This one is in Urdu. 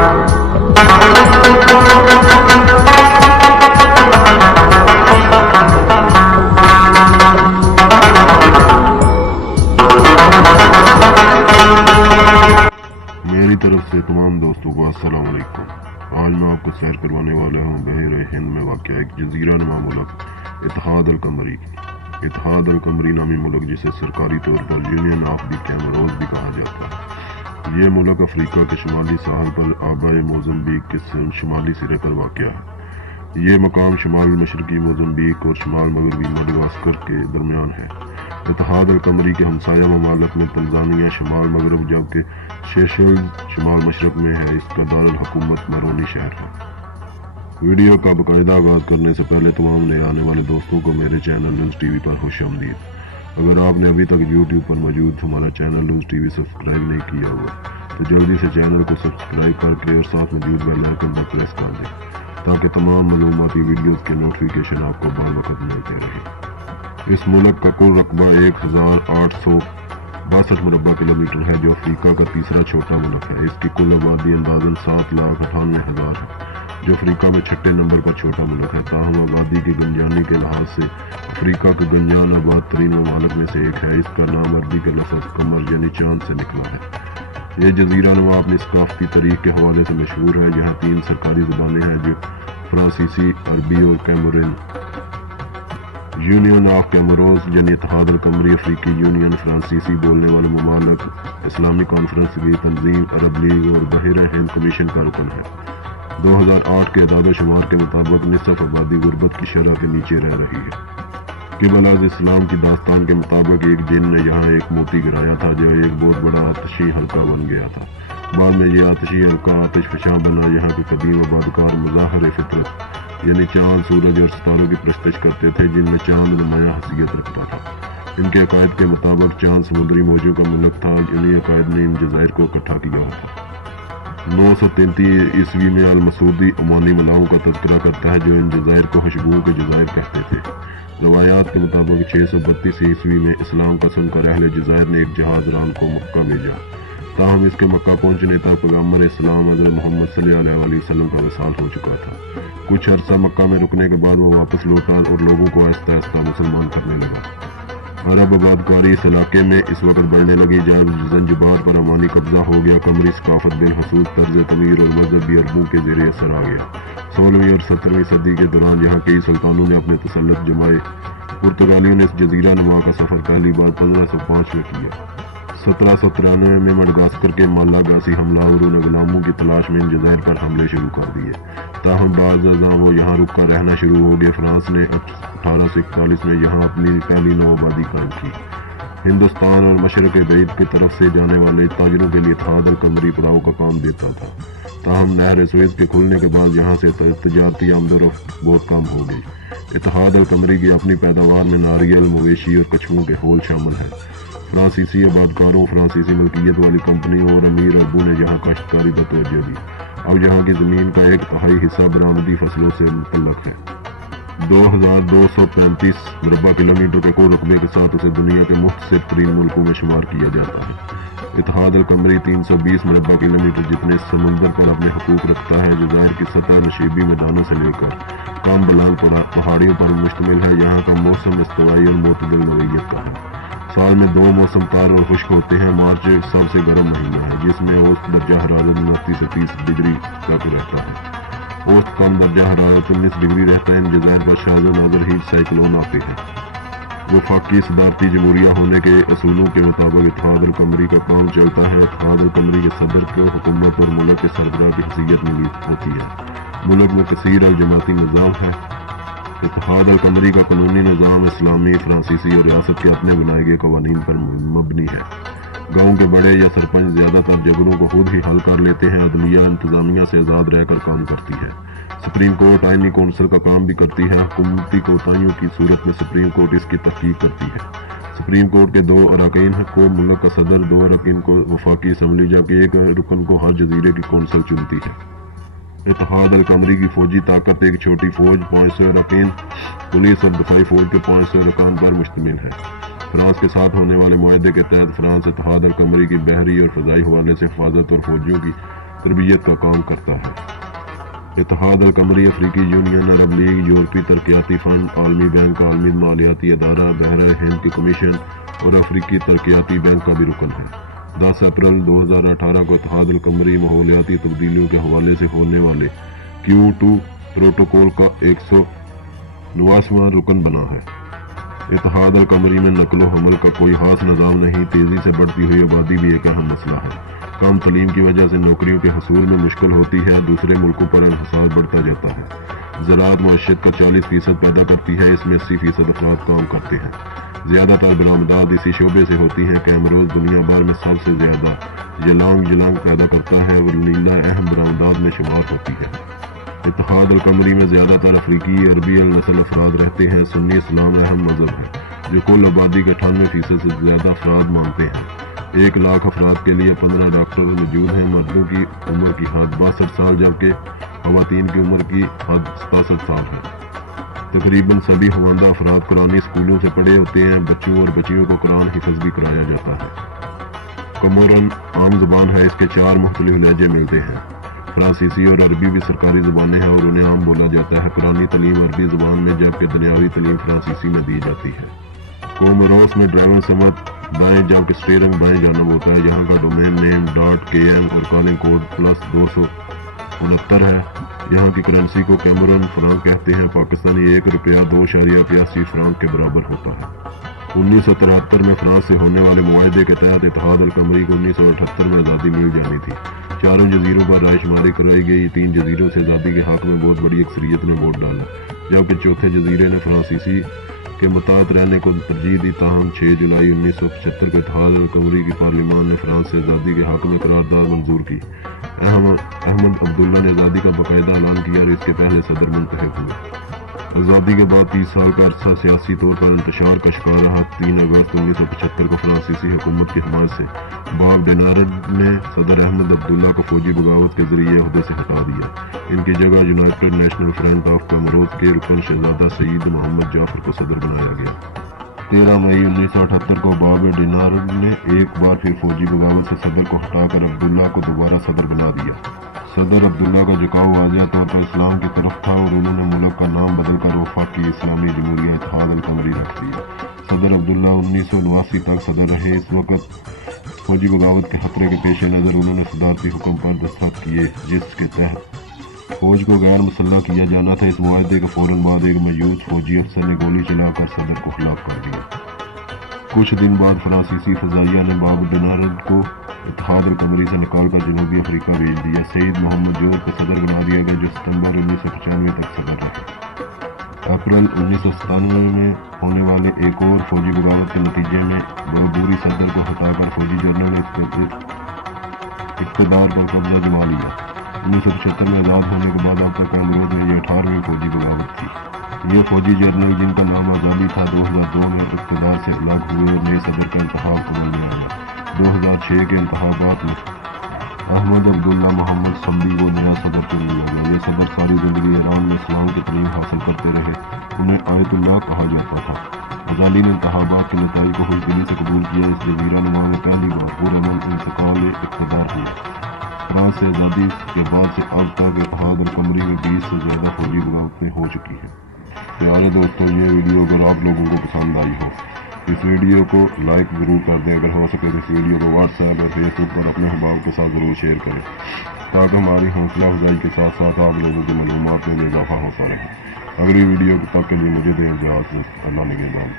میری طرف سے تمام دوستوں کو السلام علیکم۔ آج میں آپ کو سیر کروانے والا ہوں بحیرہ ہند میں واقع ایک جزیرہ نما ملک اتحاد القمری۔ اتحاد القمری نامی ملک جسے سرکاری طور پر یونین آف دی کیمروز بھی کہا جاتا ہے۔ یہ ملک افریقہ کے شمالی ساحل پر آبائے موزمبیق کے شمالی سرے پر واقع ہے۔ یہ مقام شمال مشرقی موزمبیق اور شمال مغربی مڈغاسکر کے درمیان ہے۔ اتحاد القمری کے ہمسایہ ممالک میں تنزانیہ شمال مغرب جبکہ سیشلز شمال مشرق میں ہے۔ اس کا دارالحکومت مرونی شہر ہے۔ ویڈیو کا باقاعدہ آغاز کرنے سے پہلے تمام نئے آنے والے دوستوں کو میرے چینل نیوز ٹی وی پر خوش آمدید۔ اگر آپ نے ابھی تک یوٹیوب پر موجود ہمارا channel news T V subscribe نہیں کیا ہوا تو جلدی سے چینل کو سبسکرائب کر کے اور ساتھ موجود بیل آئیکن پر پریس کر دیں تاکہ تمام معلوماتی ویڈیوز کے نوٹیفیکیشن آپ کو بار وقت ملتے رہے۔ اس ملک کا کل رقبہ 1862 مربع کلومیٹر ہے جو افریقہ کا تیسرا چھوٹا ملک ہے۔ اس کی کل آبادی اندازاً 7,98,000 ہے جو افریقہ میں چھٹے نمبر پر چھوٹا ملک ہے۔ تاہم آبادی کی گنجانی کے لحاظ سے افریقہ کے گنجان آباد ترین ممالک میں سے ایک ہے۔ اس کا نام عربی کے لفظ قمر یعنی چاند سے نکلا ہے۔ یہ جزیرہ نما اپنی ثقافتی تاریخ کے حوالے سے مشہور ہے۔ یہاں 3 سرکاری زبانیں ہیں جو فرانسیسی، عربی اور کیمرون۔ یونین آف کیمروز یعنی اتحاد القمری افریقی یونین، فرانسیسی بولنے والے ممالک، اسلامی کانفرنس کی تنظیم، عرب لیگ اور بحیرہ ہند کمیشن کا رکن ہے۔ 2008 کے اعداد و شمار کے مطابق نصف آبادی غربت کی شرح کے نیچے رہ رہی ہے۔ قبل از اسلام کی داستان کے مطابق ایک جن نے یہاں ایک موتی گرایا تھا جو ایک بہت بڑا آتشی حلقہ بن گیا تھا۔ بعد میں یہ آتشی حلقہ آتش فشاں بنا۔ یہاں کے قدیم آبادکار مظاہر فطرت یعنی چاند، سورج اور ستاروں کی پرستش کرتے تھے جن میں چاند نمایاں حیثیت رکھتا تھا۔ ان کے عقائد کے مطابق چاند سمندری موجوں کا ملک تھا۔ انہی عقائد نے ان جزائر کو اکٹھا کیا تھا۔ 933 عیسوی میں المسعودی عمانی ملاؤں کا تذکرہ کرتا ہے جو ان جزائر کو خوشبو کے جزائر کہتے تھے۔ روایات کے مطابق 632 عیسوی میں اسلام کا سن کر اہل جزائر نے ایک جہاز ران کو مکہ بھیجا۔ تاہم اس کے مکہ پہنچنے تک پیغمبر اسلام حضرت محمد صلی اللہ علیہ وسلم کا وصال ہو چکا تھا۔ کچھ عرصہ مکہ میں رکنے کے بعد وہ واپس لوٹا اور لوگوں کو آہستہ آہستہ مسلمان کرنے لگا۔ عرب آبادکاری اس علاقے میں اس وقت بڑھنے لگی جب زنجبار پر امانی قبضہ ہو گیا۔ قمری ثقافت بالخصوص طرز تعمیر اور مذہب بھی عربوں کے زیر اثر آ گیا۔ 16ویں اور 17ویں صدی کے دوران یہاں کئی سلطانوں نے اپنے تسلط جمائے۔ پرتگالیوں نے اس جزیرہ نما کا سفر پہلی بار 1505 میں کیا۔ 1793 میں مڈغاسکر کے مالاگاسی حملہ آوروں نے غلاموں کی تلاش میں ان جزائر پر حملے شروع کر دیے۔ تاہم بعد ازاں وہ یہاں رک کر رہنا شروع ہو گئے۔ فرانس نے 1841 میں یہاں اپنی پہلی نو آبادی قائم کی۔ ہندوستان اور مشرق بعید کی طرف سے جانے والے تاجروں کے لیے اتحاد القمری پڑاؤ کا کام دیتا تھا۔ تاہم نہر سوئز کے کھلنے کے بعد یہاں سے تجارتی آمد و رفت بہت کم ہو گئی۔ اتحاد القمری کی اپنی پیداوار میں ناریل، مویشی اور کچھووں کے پھول شامل ہیں۔ فرانسیسی آبادکاروں، فرانسیسی ملکیت والی کمپنیوں اور امیر عربوں نے یہاں کاشتکاری پر توجہ دی۔ اب یہاں کی زمین کا 1/3 حصہ برآمدی فصلوں سے متعلق ہے۔ 2235 مربع کلومیٹر کے کل رقبے کے ساتھ اسے دنیا کے مختصر ترین ملکوں میں شمار کیا جاتا ہے۔ اتحاد القمری 320 مربع کلومیٹر جتنے سمندر پر اپنے حقوق رکھتا ہے۔ جزائر کی سطح نشیبی میدانوں سے لے کر کم بلند پہاڑیوں پر مشتمل ہے۔ یہاں کا موسم استوائی اور معتدل نوعیت کا ہے۔ سال میں 2 موسم تار اور خشک ہوتے ہیں۔ مارچ سب سے گرم مہینہ ہے جس میں اوسط درجہ حرارت 29 سے 30 ڈگری تک رہتا ہے۔ اوسط کم درجہ حرارت 19 ڈگری رہتا ہے۔ ان جزائر پر شاذ و نادر ہیٹ سائیکلون آتے ہیں۔ وفاقی صدارتی جمہوریہ ہونے کے اصولوں کے مطابق اتحاد القمری کا کام چلتا ہے۔ اتحاد القمری کے صدر کو حکومت اور ملک کے سربراہ کی حیثیت ملی ہوتی ہے۔ ملک میں کثیر الجماعتی نظام ہے۔ اتحاد القمری کا قانونی نظام اسلامی، فرانسیسی اور ریاست کے اپنے بنائے گئے قوانین پر مبنی ہے۔ گاؤں کے بڑے یا سرپنچ زیادہ تر جھگڑوں کو خود ہی حل کر لیتے ہیں۔ عدلیہ انتظامیہ سے آزاد رہ کر کام کرتی ہے۔ سپریم کورٹ آئینی کونسل کا کام بھی کرتی ہے۔ حکومتی کوتاہیوں کی صورت میں سپریم کورٹ اس کی تحقیق کرتی ہے۔ سپریم کورٹ کے 2 اراکین کو ملک کا صدر، 2 اراکین کو وفاقی اسمبلی جبکہ 1 رکن کو ہر جزیرے کی کونسل چنتی ہے۔ اتحاد القمری کی فوجی طاقت ایک چھوٹی فوج، 500 اراکین، پولیس اور دفاعی فوج کے 500 ارکان پر مشتمل ہے۔ فرانس کے ساتھ ہونے والے معاہدے کے تحت فرانس اتحاد القمری کی بحری اور فضائی حوالے سے حفاظت اور فوجیوں کی تربیت کا کام کرتا ہے۔ اتحاد القمری، افریقی یونین، عرب لیگ، یورپی ترقیاتی فنڈ، عالمی بینک، عالمی مالیاتی ادارہ، بحرہ ہند کی کمیشن اور افریقی ترقیاتی بینک کا بھی رکن ہے۔ 10 اپریل 2018 کو اتحاد القمری ماحولیاتی تبدیلیوں کے حوالے سے ہونے والے Q2 پروٹوکول کا 199واں رکن بنا ہے۔ اتحاد القمری میں نقل و حمل کا کوئی خاص نظام نہیں۔ تیزی سے بڑھتی ہوئی آبادی بھی ایک اہم مسئلہ ہے۔ کم تعلیم کی وجہ سے نوکریوں کے حصول میں مشکل ہوتی ہے۔ دوسرے ملکوں پر انحصار بڑھتا جاتا ہے۔ زراعت معیشت کا 40% پیدا کرتی ہے، اس میں 80% افراد کام کرتے ہیں۔ زیادہ تر برآمدات اسی شعبے سے ہوتی ہیں۔ کیمروز دنیا بھر میں سب سے زیادہ یلانگ پیدا کرتا ہے اور نیلا اہم برآمدات میں شمار ہوتی ہے۔ اتحاد القمری میں زیادہ تر افریقی عربی النسل افراد رہتے ہیں۔ سنی اسلام اہم مذہب ہے جو کل آبادی کے 98% سے زیادہ افراد مانتے ہیں۔ 1 لاکھ افراد کے لیے 15 ڈاکٹر موجود ہیں۔ مردوں کی عمر کی حد 62 سال جبکہ خواتین کی عمر کی حد 67 سال ہے۔ تقریباً سبھی خواندہ افراد قرآنی اسکولوں سے پڑھے ہوتے ہیں۔ بچوں اور بچیوں کو قرآن حفظ بھی کرایا جاتا ہے۔ کمورن عام زبان ہے، اس کے 4 مختلف لہجے ملتے ہیں۔ فرانسیسی اور عربی بھی سرکاری زبانیں ہیں اور انہیں عام بولا جاتا ہے۔ قرآنی تعلیم عربی زبان میں جبکہ دنیاوی تعلیم فرانسیسی میں دی جاتی ہے۔ کوموروس میں ڈرائیور سمت دائیں جبکہ اسٹیئرنگ بائیں جانب ہوتا ہے۔ یہاں کا ڈومین نیم .km اور کالنگ کوڈ +269 ہے۔ یہاں کی کرنسی کو کیمرون فرانک کہتے ہیں۔ پاکستانی 1 روپیہ 2.85 فرانک کے برابر ہوتا ہے۔ 1973 میں فرانس سے ہونے والے معاہدے کے تحت اتحاد القمری کو 1978 میں آزادی مل جانی تھی۔ 4 جزیروں پر رائے شماری کرائی گئی۔ 3 جزیروں سے آزادی کے حق میں بہت بڑی اکثریت نے ووٹ ڈالا جبکہ چوتھے جزیرے نے فرانسیسی کے متحد رہنے کو ترجیح دی۔ تاہم 6 جولائی 1975 کو اتحاد القمری کی پارلیمان نے فرانس سے آزادی کے حق میں قرارداد منظور کی۔ احمد عبداللہ نے آزادی کا باقاعدہ اعلان کیا اور اس کے پہلے صدر منتخب ہوئے۔ آزادی کے بعد 30 سال کا عرصہ سیاسی طور پر انتشار کا شکار رہا۔ 3 اگست 1975 کو فرانسیسی حکومت کی حمایت سے باب ڈینارڈ نے صدر احمد عبداللہ کو فوجی بغاوت کے ذریعے عہدے سے ہٹا دیا۔ ان کی جگہ یونائیٹڈ نیشنل فرنٹ آف کیمروز کے رکن شہزادہ سعید محمد جعفر کو صدر بنایا گیا۔ 13 مئی 1978 کو باب ڈینارڈ نے ایک بار پھر فوجی بغاوت سے صدر کو ہٹا کر عبداللہ کو دوبارہ صدر بنا دیا۔ صدر عبداللہ کا جھکاؤ واضح طور پر اسلام کی طرف تھا اور انہوں نے ملک کا نام بدل کر وفاقی اسلامی جمہوریہ اتحاد القمری رکھ دیا۔ صدر عبداللہ 1989 تک صدر رہے۔ اس وقت فوجی بغاوت کے خطرے کے پیش نظر انہوں نے صدارتی حکم پر دستخط کیے جس کے تحت فوج کو غیر مسلح کیا جانا تھا۔ اس معاہدے کے فوراً بعد ایک مایوس فوجی افسر نے گولی چلا کر صدر کو ہلاک کر دیا۔ کچھ دن بعد فرانسیسی فضائیہ نے باب ڈینارڈ کو اتحاد القمری سے نکال کر جنوبی افریقہ بھیج دیا۔ سعید محمد جعفر کو صدر بنا دیا گیا جو ستمبر 1995 تک صدر رہے۔ اپریل 1997 میں ہونے والے ایک اور فوجی بغاوت کے نتیجے میں بابوری صدر کو ہٹا کر فوجی جنرل نے اقتدار پر قبضہ جما لیا۔ 1975 میں آزاد ہونے کے بعد اب تک کیمرون میں یہ 18ویں فوجی بغاوت تھی۔ یہ فوجی جنرل جن کا نام آزادی تھا 2002 میں اقتدار سے الگ ہوئے اور نئے صدر کا انتخاب عمل میں آیا۔ 2006 کے انتخابات میں احمد عبداللہ محمد سمبی کو نیا صدر چن لیا گیا۔ یہ صدر ساری زندگی ایران میں اسلام کی تعلیم حاصل کرتے رہے۔ انہیں آیت اللہ کہا جاتا تھا۔ غزالی نے انتخابات کے نتائج کو خوش دلی سے قبول کیا۔ اس جزیرہ نما میں پہلی بار پرامن انتقال اقتدار ہوا۔ فرانس سے آزادی کے بعد سے اب تک اتحاد القمری میں 20 سے زیادہ فوجی بغاوتیں ہو چکی ہیں۔ پیارے دوستوں، یہ ویڈیو اگر آپ لوگوں کو پسند آئی ہو اس ویڈیو کو لائک ضرور کر دیں۔ اگر ہو سکے تو اس ویڈیو کو واٹس ایپ اور فیس بک پر اپنے احباب کے ساتھ ضرور شیئر کریں تاکہ ہماری حوصلہ افزائی کے ساتھ ساتھ آپ لوگوں کی معلومات میں اضافہ ہوتا رہے۔ اگلی ویڈیو تک کے لیے مجھے دیں اجازت۔ اللہ نگہبان۔